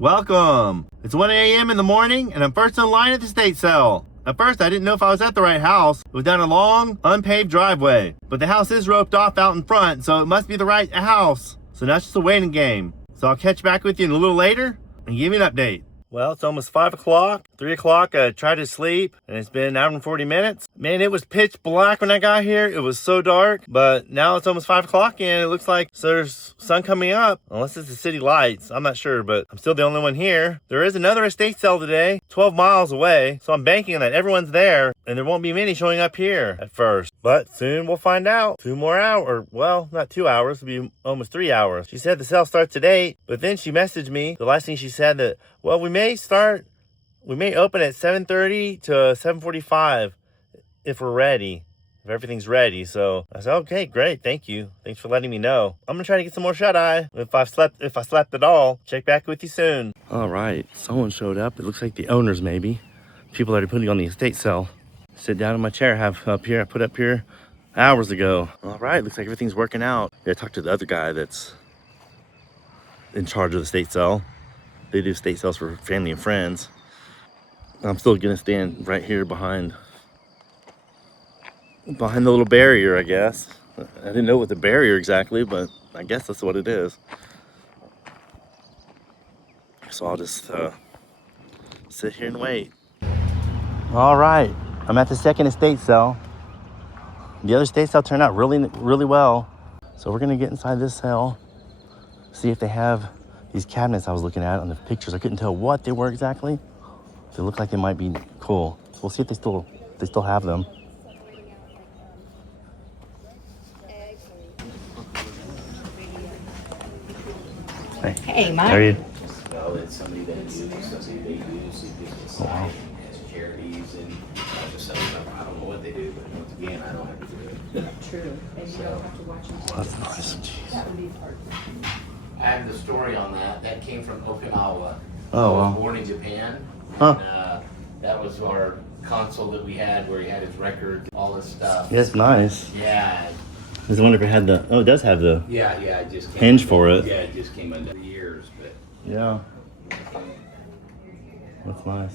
Welcome! It's 1 a.m. in the morning and I'm first in line at the estate sale. At first I didn't know if I was at the right house. It was down a long, unpaved driveway. But the house is roped off out in front, so it must be the right house. So now it's just a waiting game. So I'll catch back with you a little later and give you an update. Well, it's almost 5 o'clock. 3 o'clock, I tried to sleep, and it's been an hour and 40 minutes. Man, it was pitch black when I got here. It was so dark, but now it's almost 5 o'clock, and it looks like there's sun coming up, unless it's the city lights. I'm not sure, but I'm still the only one here. There is another estate sale today, 12 miles away, so I'm banking on that everyone's there, and there won't be many showing up here at first. But soon we'll find out. 2 more hours, or well, not 2 hours, it'll be almost 3 hours. She said the sale starts at 8, but then she messaged me. The last thing she said that, well, we may open at 7:30 to 7:45 if we're ready, if everything's ready. So I said, okay, great, thank you. Thanks for letting me know. I'm gonna try to get some more shut-eye. If I slept at all, check back with you soon. All right, someone showed up. It looks like the owners maybe. People that are putting on the estate sale. Sit down in my chair I put up here hours ago. All right, looks like everything's working out. I talked to the other guy that's in charge of the estate sale. They do estate sales for family and friends. I'm still gonna stand right here behind the little barrier, I guess. I didn't know what the barrier exactly, but I guess that's what it is. So I'll just sit here and wait. All right, I'm at the second estate sale. The other estate sale turned out really well. So we're gonna get inside this sale, see if they have these cabinets I was looking at on the pictures. I couldn't tell what they were exactly. They look like they might be cool. So we'll see if they still have them. Hey, Mike. How are you? Well, it's somebody they use wow. as charities and just stuff. I don't know what they do, but once again, I don't have to do it. True. And you don't have to watch them. That's nice. Jeez. That would be hard. I have the story on that. That came from Okinawa. Oh, I wow. was born in Japan. Huh. And, that was our consul that we had where he had his records, all this stuff. Yeah, it's nice. Yeah. I was wondering if it had the, oh, it does have the Yeah, it just came hinge under, for it. Yeah, it just came under the years, but Yeah. That's nice.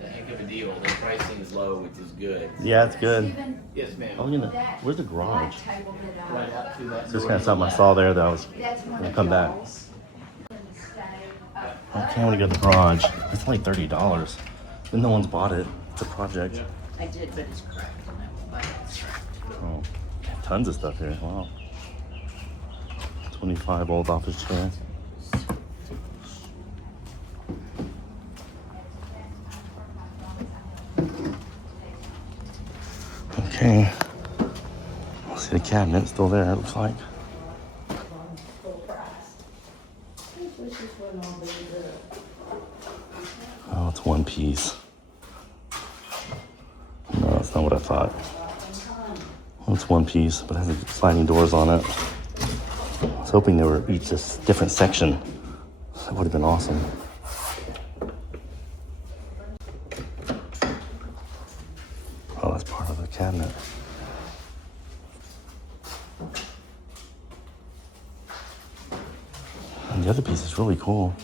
a heck of a deal. The pricing is low, which is good. Yeah, it's good. Yes, ma'am. Oh, where's the garage? Right up to that. It's just kind of something I saw there that I was gonna come back. Okay, I want to go to the garage. It's only $30. And no one's bought it. It's a project. I did, but it's cracked. Oh, tons of stuff here. Wow. 25 old office chairs. Okay. I'll see the cabinet still there, it looks like. Oh, it's one piece. No, that's not what I thought. Well, it's one piece, but it has sliding doors on it. I was hoping they were each a different section. That would have been awesome. Oh, that's part of the cabinet. And the other piece is really cool.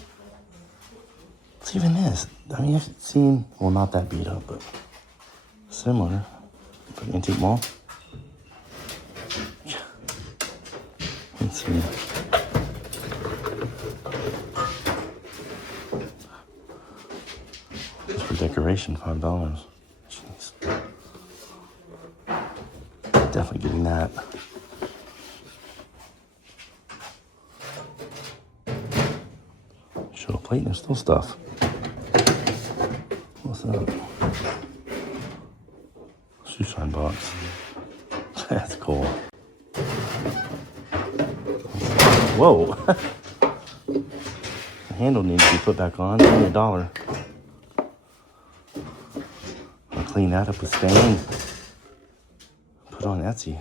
It's even this. I mean, I've seen, well, not that beat up, but similar. For the antique mall. Let's see. It's for decoration, $5. Jeez. Definitely getting that. Show a plate and there's still stuff. What's that? Shoe shine box. That's cool. Whoa. The handle needs to be put back on. It's only $1. I'll clean that up with stain. Put it on Etsy.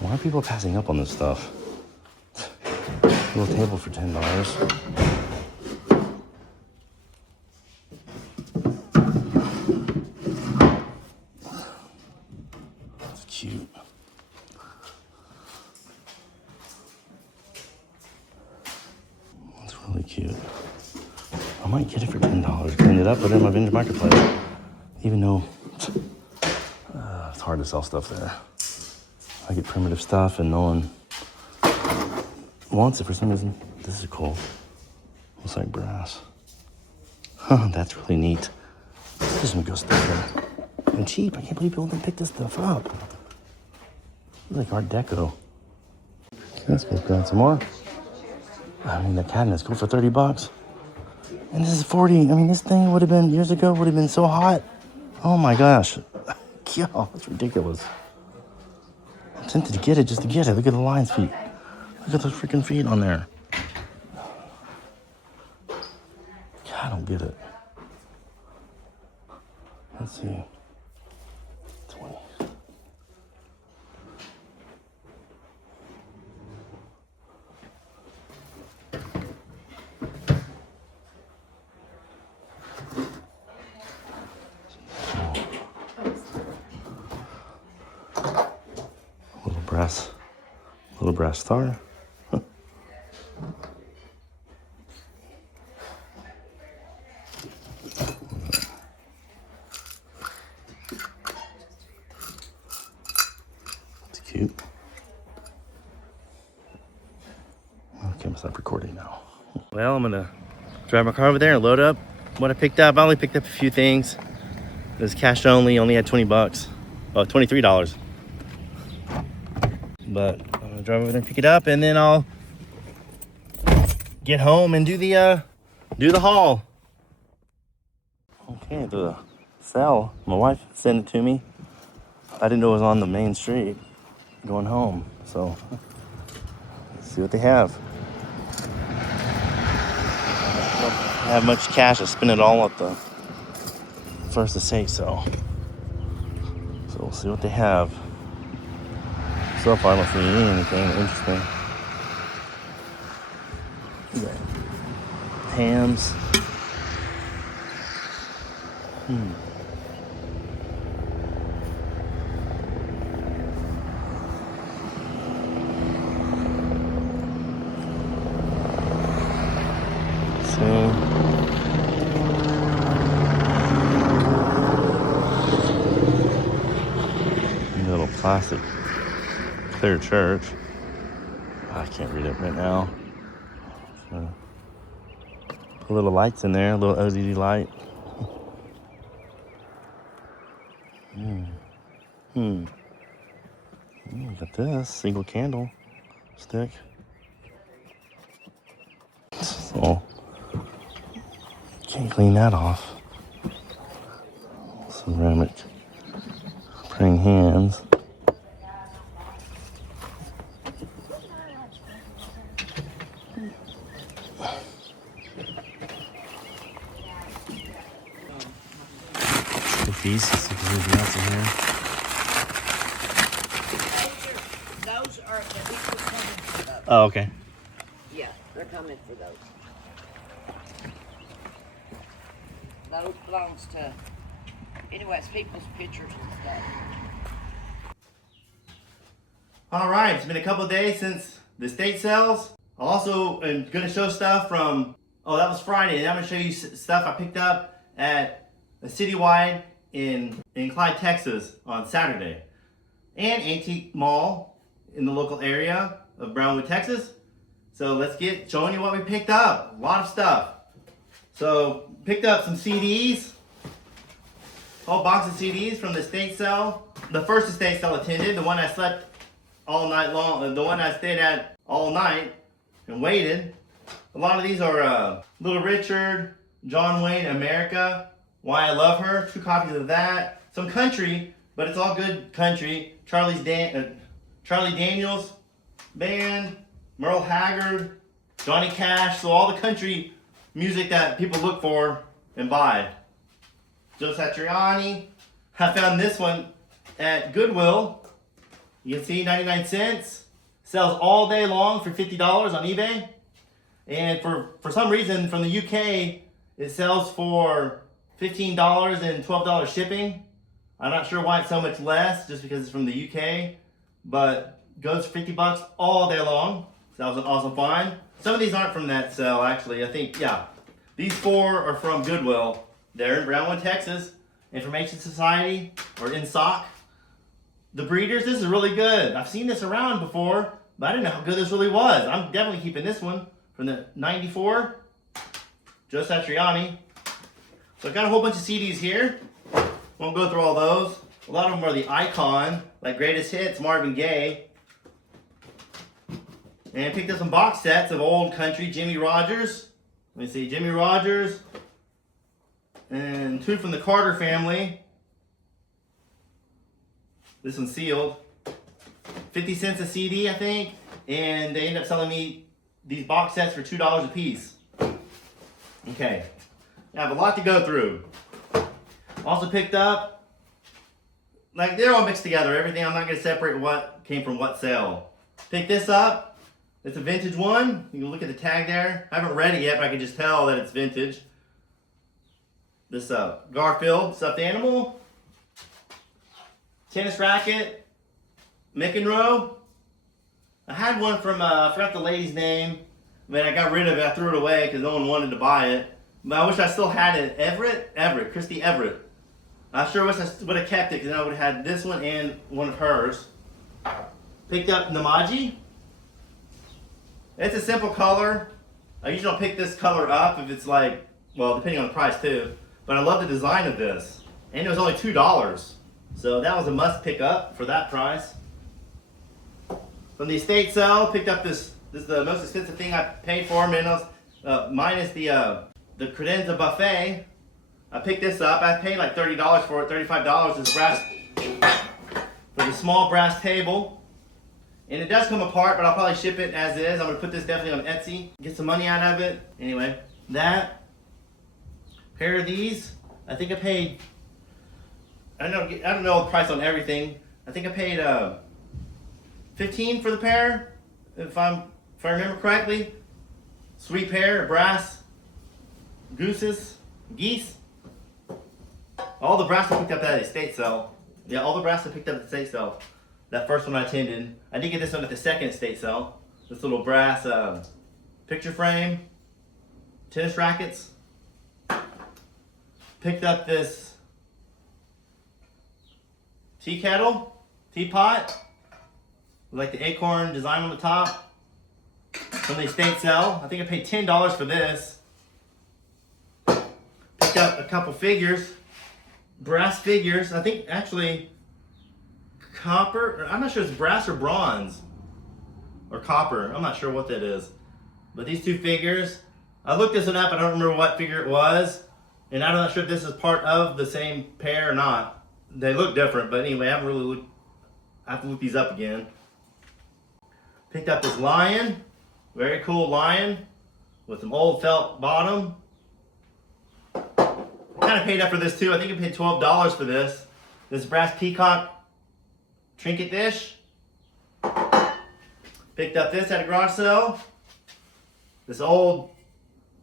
Why are people passing up on this stuff? Little table for $10. might get it for $10. Clean it up, put it in my vintage marketplace. Even though it's hard to sell stuff there. I get primitive stuff and no one wants it for some reason. This is cool. Looks like brass. Huh, that's really neat. There's some good stuff there. And cheap. I can't believe people didn't pick this stuff up. It's like Art Deco. Okay, let's go grab some more. I mean, the cabinet's cool for $30. And this is 40. I mean, this thing would have been, years ago, would have been so hot. Oh my gosh. Yo, that's ridiculous. I'm tempted to get it just to get it. Look at the lion's feet. Look at those freaking feet on there. God, I don't get it. Let's see. 20. Little brass star. Huh. It's cute. Okay, I'm gonna stop recording now. Well, I'm gonna drive my car over there and load up what I picked up. I only picked up a few things. It was cash only had $20. Oh, $23. But I'm gonna drive over there and pick it up, and then I'll get home and do the haul. Okay, the cell. My wife sent it to me. I didn't know it was on the main street going home. So let's see what they have. I don't have much cash. I spent it all at the First Estate, so we'll see what they have. So far, I don't see anything interesting. Hams. Little plastic clear church. I can't read it right now. So, put little lights in there, a little LED light. Look at this, single candle stick. So, can't clean that off. Ceramic praying hands. Cookies. Let's see if there's anything else in here. Those are the people coming for those. Oh, okay. Yeah, they're coming for those. Those belongs to, anyway, it's people's pictures and stuff. All right, it's been a couple of days since the estate sales. I also am going to show stuff from, that was Friday, and I'm going to show you stuff I picked up at a Citywide in Clyde, Texas on Saturday. And Antique Mall in the local area of Brownwood, Texas. So let's get showing you what we picked up. A lot of stuff. So picked up some CDs. Whole box of CDs from the estate sale. The first estate sale attended, the one I slept all night long, the one I stayed at all night and waited. A lot of these are Little Richard, John Wayne, America, Why I Love Her, 2 copies of that. Some country, but it's all good country. Charlie Daniels Band, Merle Haggard, Johnny Cash, so all the country music that people look for and buy. Joe Satriani. I found this one at Goodwill. You can see 99 cents. Sells all day long for $50 on eBay. And for some reason from the UK, it sells for $15 and $12 shipping. I'm not sure why it's so much less, just because it's from the UK. But goes for $50 all day long. So that was an awesome find. Some of these aren't from that sale, actually. I think, yeah. These 4 are from Goodwill. They're in Brownwood, Texas. Information Society, or INSOC. The breeders, this is really good. I've seen this around before, but I didn't know how good this really was. I'm definitely keeping this one from the 94. Joe Satriani. So I've got a whole bunch of CDs here. Won't go through all those. A lot of them are the Icon, like Greatest Hits, Marvin Gaye. And I picked up some box sets of old country Jimmy Rogers. Let me see, Jimmy Rogers. And 2 from the Carter family. This one's sealed. 50 cents a CD, I think. And they ended up selling me these box sets for $2 a piece. Okay. I have a lot to go through. Also picked up, like they're all mixed together. Everything, I'm not going to separate what came from what sale. Picked this up. It's a vintage one. You can look at the tag there. I haven't read it yet, but I can just tell that it's vintage. This Garfield stuffed animal. Tennis racket. McEnroe. I had one from, I forgot the lady's name. But I got rid of it. I threw it away because no one wanted to buy it. But I wish I still had it. Christy Everett. I sure wish I would have kept it because then I would have had this one and one of hers. Picked up Namaji. It's a simple color. I usually don't pick this color up if it's like, well, depending on the price too. But I love the design of this. And it was only $2. So that was a must pick up for that price. From the estate sale, picked up this. This is the most expensive thing I paid for, minus the credenza buffet. I picked this up. I paid like $30 for it, $35. This brass, for the small brass table. And it does come apart, but I'll probably ship it as is. I'm going to put this definitely on Etsy, get some money out of it. Anyway, that pair of these, I think I paid, I don't know the price on everything. I think I paid $15 for the pair, if I remember correctly. Sweet pair of brass geese. All the brass I picked up at the estate sale. Yeah, all the brass I picked up at the estate sale. That first one I attended. I did get this one at the second estate sale. This little brass picture frame, tennis rackets. Picked up this tea kettle, teapot, with like the acorn design on the top. From the estate sale. I think I paid $10 for this. Picked up a couple figures, brass figures. I think actually copper. I'm not sure if it's brass or bronze or copper. I'm not sure what that is. But these 2 figures. I looked this one up. I don't remember what figure it was. And I'm not sure if this is part of the same pair or not. They look different, but anyway, I haven't really looked. I have to look these up again. Picked up this lion. Very cool lion with some old felt bottom. Kind of paid up for this too. I think I paid $12 for this. This brass peacock trinket dish. Picked up this at a garage sale. This old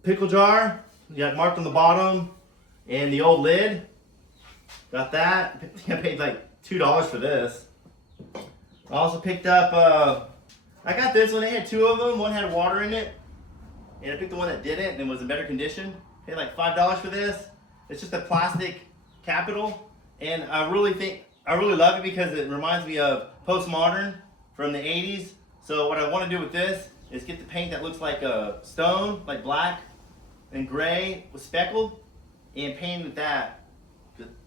pickle jar. You got marked on the bottom and the old lid. Got that. I think I paid like $2 for this. I also picked up I got this one. They had 2 of them. One had water in it. And I picked the one that didn't and was in better condition. Paid like $5 for this. It's just a plastic capital. And I really love it because it reminds me of postmodern from the 80s. So what I want to do with this is get the paint that looks like a stone, like black and gray with speckled, and paint with that.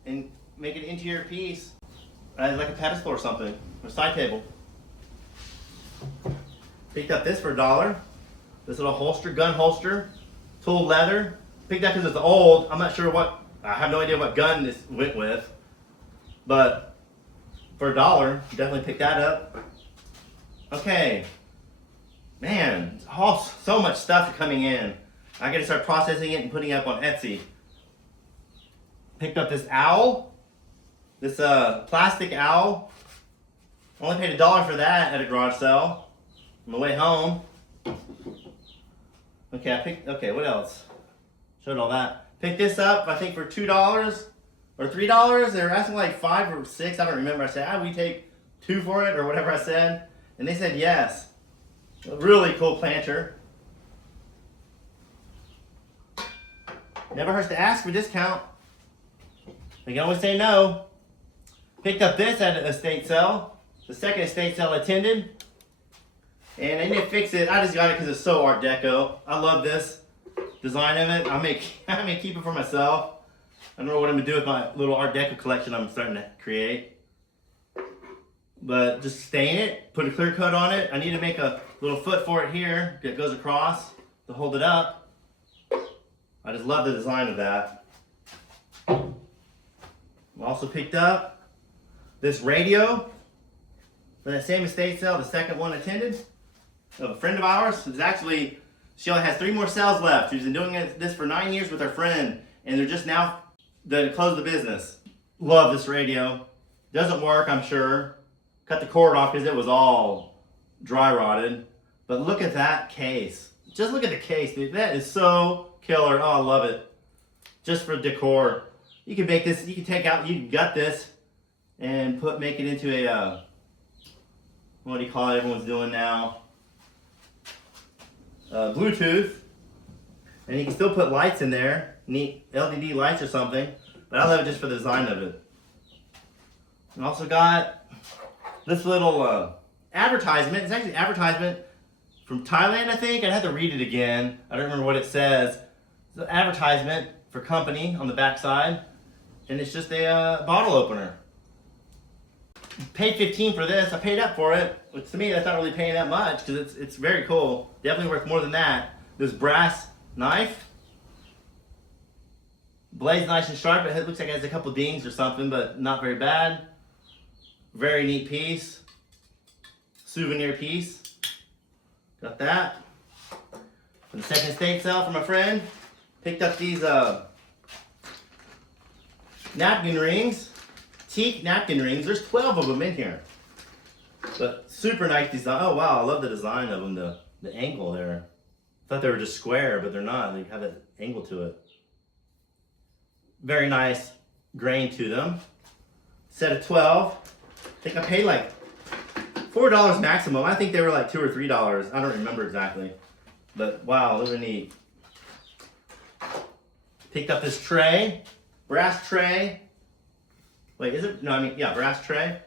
And make an interior piece like a pedestal or something, or a side table. Picked up this for $1. This little holster, gun holster, tooled leather. Picked up because it's old. I'm not sure what, I have no idea what gun this went with. But for $1, definitely pick that up. Okay. Man, so much stuff coming in. I gotta start processing it and putting it up on Etsy. Picked up this owl. This plastic owl. Only paid $1 for that at a garage sale. On the way home. Okay, what else? Showed all that. Picked this up, I think for $2 or $3. They were asking like 5 or 6, I don't remember. I said, we take 2 for it or whatever I said. And they said yes. A really cool planter. Never hurts to ask for discount. They can always say no. Picked up this at an estate sale. The second estate sale I attended. And I didn't fix it. I just got it because it's so Art Deco. I love this design of it. I may keep it for myself. I don't know what I'm going to do with my little Art Deco collection I'm starting to create. But just stain it, put a clear coat on it. I need to make a little foot for it here that goes across to hold it up. I just love the design of that. I also picked up this radio for that same estate sale, the second one I attended, of a friend of ours. It's actually, she only has 3 more sales left. She's been doing this for 9 years with her friend, and they're just now to close the business. Love this radio. Doesn't work, I'm sure. Cut the cord off because it was all dry rotted. But look at that case. Just look at the case, dude. That is so killer. Oh, I love it. Just for decor. You can make this, you can take out, you can gut this and make it into a, what do you call it, everyone's doing now? Bluetooth. And you can still put lights in there, neat LED lights or something. But I love it just for the design of it. I also got this little advertisement. It's actually an advertisement from Thailand, I think. I'd have to read it again. I don't remember what it says. It's an advertisement for company on the back side. And it's just a bottle opener. Paid $15 for this. I paid up for it. Which to me, that's not really paying that much because it's very cool. Definitely worth more than that. This brass knife. Blade's nice and sharp. It looks like it has a couple dings or something, but not very bad. Very neat piece. Souvenir piece. Got that. For the second estate sale for my friend. Picked up these napkin rings. Teak napkin rings. There's 12 of them in here. But super nice design. Oh wow, I love the design of them. The angle there. I thought they were just square, but they're not. They have an angle to it. Very nice grain to them. Set of 12. I think I paid like $4 maximum. I think they were like $2 or $3. I don't remember exactly. But wow, those are neat. Picked up this tray. Brass tray. Wait, is it? No, I mean, yeah, brass tray.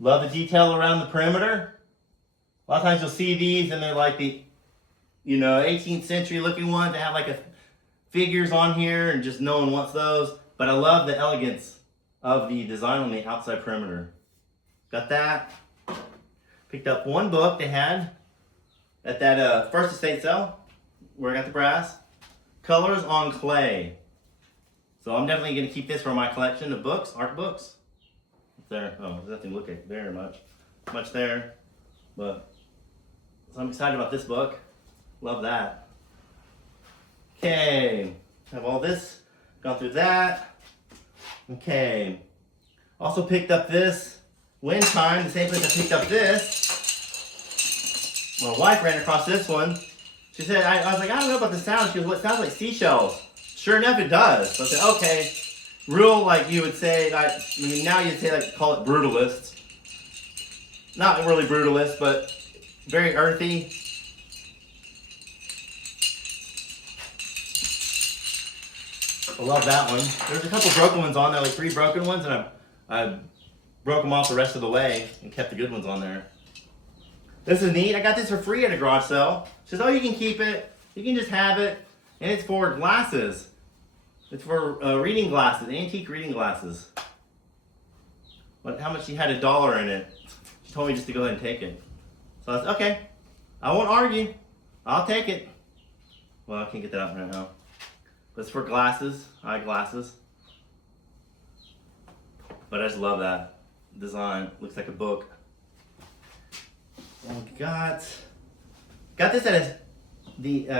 Love the detail around the perimeter. A lot of times you'll see these and they're like the, 18th century looking ones that have like figures on here and just no one wants those. But I love the elegance of the design on the outside perimeter. Got that. Picked up one book they had at that first estate sale where I got the brass. Colors on Clay. So I'm definitely going to keep this for my collection of books, art books. It's there. Oh, there's nothing to look at very much there. But so I'm excited about this book. Love that. Okay. Have all this. Gone through that. Okay. Also picked up this wind chime, the same place I picked up this. My wife ran across this one. She said, I was like, I don't know about the sound. She goes, well, it sounds like seashells. Sure enough, it does. So I said, okay. Real, like you would say, now you'd say, like, call it brutalist. Not really brutalist, but very earthy. I love that one. There's a couple broken ones on there, like 3 broken ones, and I broke them off the rest of the way and kept the good ones on there. This is neat. I got this for free at a garage sale. She says, oh, you can keep it. You can just have it. And it's for glasses. It's for reading glasses, antique reading glasses. But how much she had $1 in it. She told me just to go ahead and take it. So I said, okay. I won't argue. I'll take it. Well, I can't get that out right now. But it's for glasses, eyeglasses. But I just love that design. Looks like a book. And we got this at the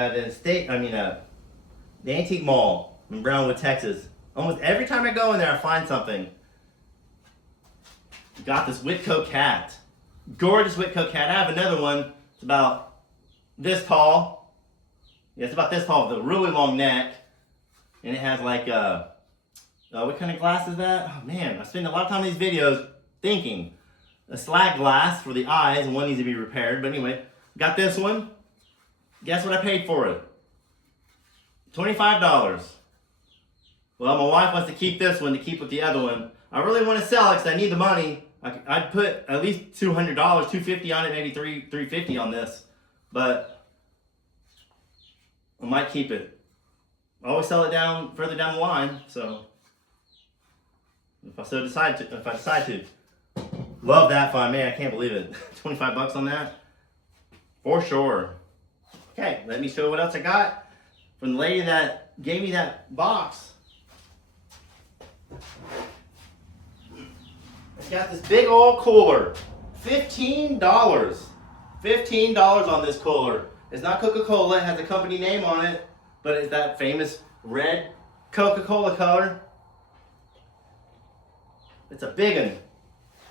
antique mall in Brownwood, Texas. Almost every time I go in there, I find something. Got this Whitcoat cat. Gorgeous Whitcoat cat. I have another one. It's about this tall. Yeah, it's about this tall with a really long neck. And it has like, what kind of glass is that? Oh man, I spend a lot of time in these videos thinking. A slag glass for the eyes, and one needs to be repaired. But anyway, got this one. Guess what I paid for it? $25. Well, my wife wants to keep this one to keep with the other one. I really want to sell it because I need the money. I'd put at least $200, $250 on it, maybe $350 on this. But I might keep it. I always sell it further down the line, so if I decide to. Love that find, man, I can't believe it. 25 bucks on that? For sure. Okay, let me show you what else I got from the lady that gave me that box. I got this big old cooler. $15. $15 on this cooler. It's not Coca-Cola, it has a company name on it, but it's that famous red Coca-Cola color. It's a big one.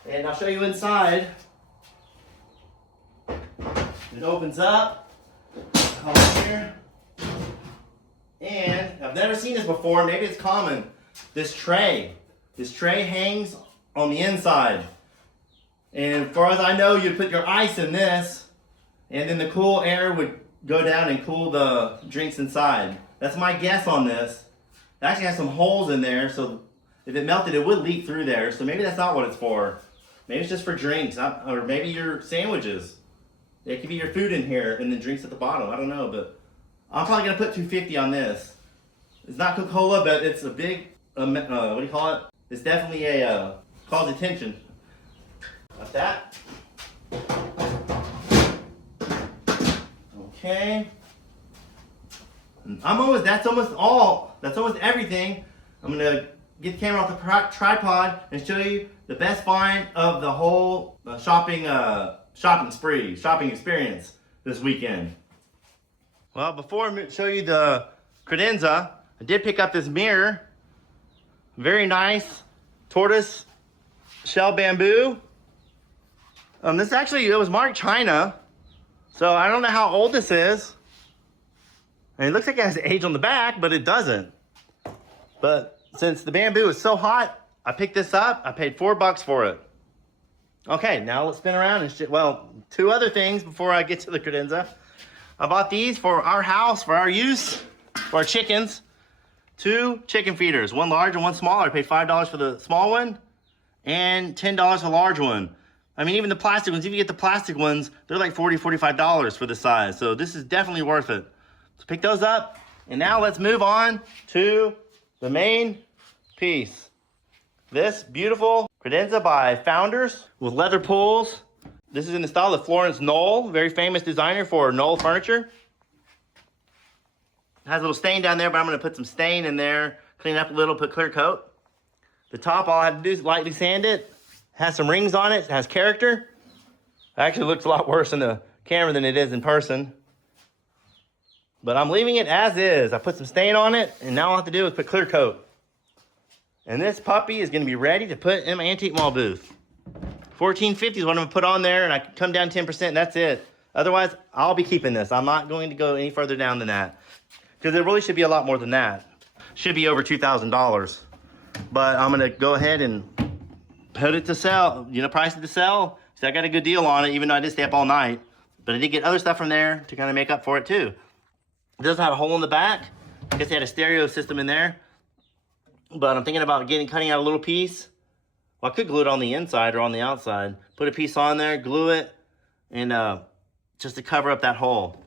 And I'll show you inside. It opens up. Come here. And I've never seen this before. Maybe it's common. This tray hangs on the inside. And as far as I know, you put your ice in this, and then the cool air would go down and cool the drinks inside. That's my guess on this. It actually has some holes in there, so if it melted, it would leak through there. So maybe that's not what it's for. Maybe it's just for drinks, or maybe your sandwiches. It could be your food in here and then drinks at the bottom. I don't know, but I'm probably gonna put $250 on this. It's not Coca-Cola, but it's a big, what do you call it? It's definitely a calls attention. Got that. Okay. That's almost everything. I'm gonna get the camera off the tripod and show you the best find of the whole shopping experience this weekend. Well, before I show you the credenza, I did pick up this mirror. Very nice tortoise shell bamboo. This actually, it was marked China, so I don't know how old this is. And it looks like it has age on the back, but it doesn't. But since the bamboo is so hot, I picked this up. I paid $4 for it. Okay, now let's spin around and two other things before I get to the credenza. I bought these for our house, for our use, for our chickens. 2 chicken feeders, one large and one smaller. I paid $5 for the small one and $10 for the large one. I mean, even the plastic ones, if you get the plastic ones, they're like $40, $45 for the size. So this is definitely worth it. So pick those up. And now let's move on to the main piece. This beautiful credenza by Founders with leather pulls. This is in the style of Florence Knoll, very famous designer for Knoll furniture. It has a little stain down there, but I'm going to put some stain in there, clean it up a little, put clear coat. The top, all I have to do is lightly sand it. It has some rings on it. It has character. It actually looks a lot worse in the camera than it is in person. But I'm leaving it as is. I put some stain on it, and now all I have to do is put clear coat. And this puppy is going to be ready to put in my antique mall booth. $14.50 is what I'm going to put on there, and I can come down 10%, that's it. Otherwise, I'll be keeping this. I'm not going to go any further down than that. Because it really should be a lot more than that. Should be over $2,000. But I'm going to go ahead and put it to sell, price it to sell. So I got a good deal on it, even though I did stay up all night. But I did get other stuff from there to kind of make up for it too. It does have a hole in the back. I guess they had a stereo system in there. But I'm thinking about cutting out a little piece. Well, I could glue it on the inside or on the outside. Put a piece on there, glue it, and just to cover up that hole.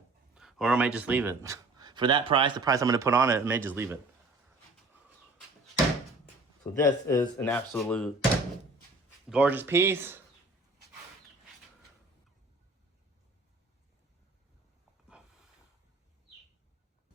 Or I might just leave it. For that price, the price I'm going to put on it, I may just leave it. So this is an absolute gorgeous piece.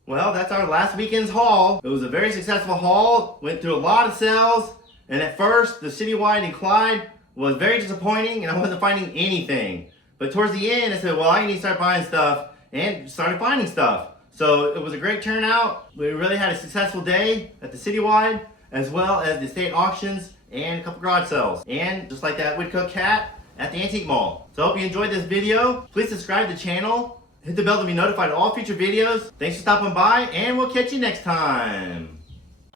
Well, that's our last weekend's haul. It was a very successful haul. Went through a lot of sales. And at first, the Citywide in Clyde was very disappointing and I wasn't finding anything. But towards the end, I said, well, I need to start buying stuff, and started finding stuff. So it was a great turnout. We really had a successful day at the Citywide, as well as the estate auctions and a couple garage sales. And just like that Woodcook cat at the Antique Mall. So I hope you enjoyed this video. Please subscribe to the channel. Hit the bell to be notified of all future videos. Thanks for stopping by, and we'll catch you next time.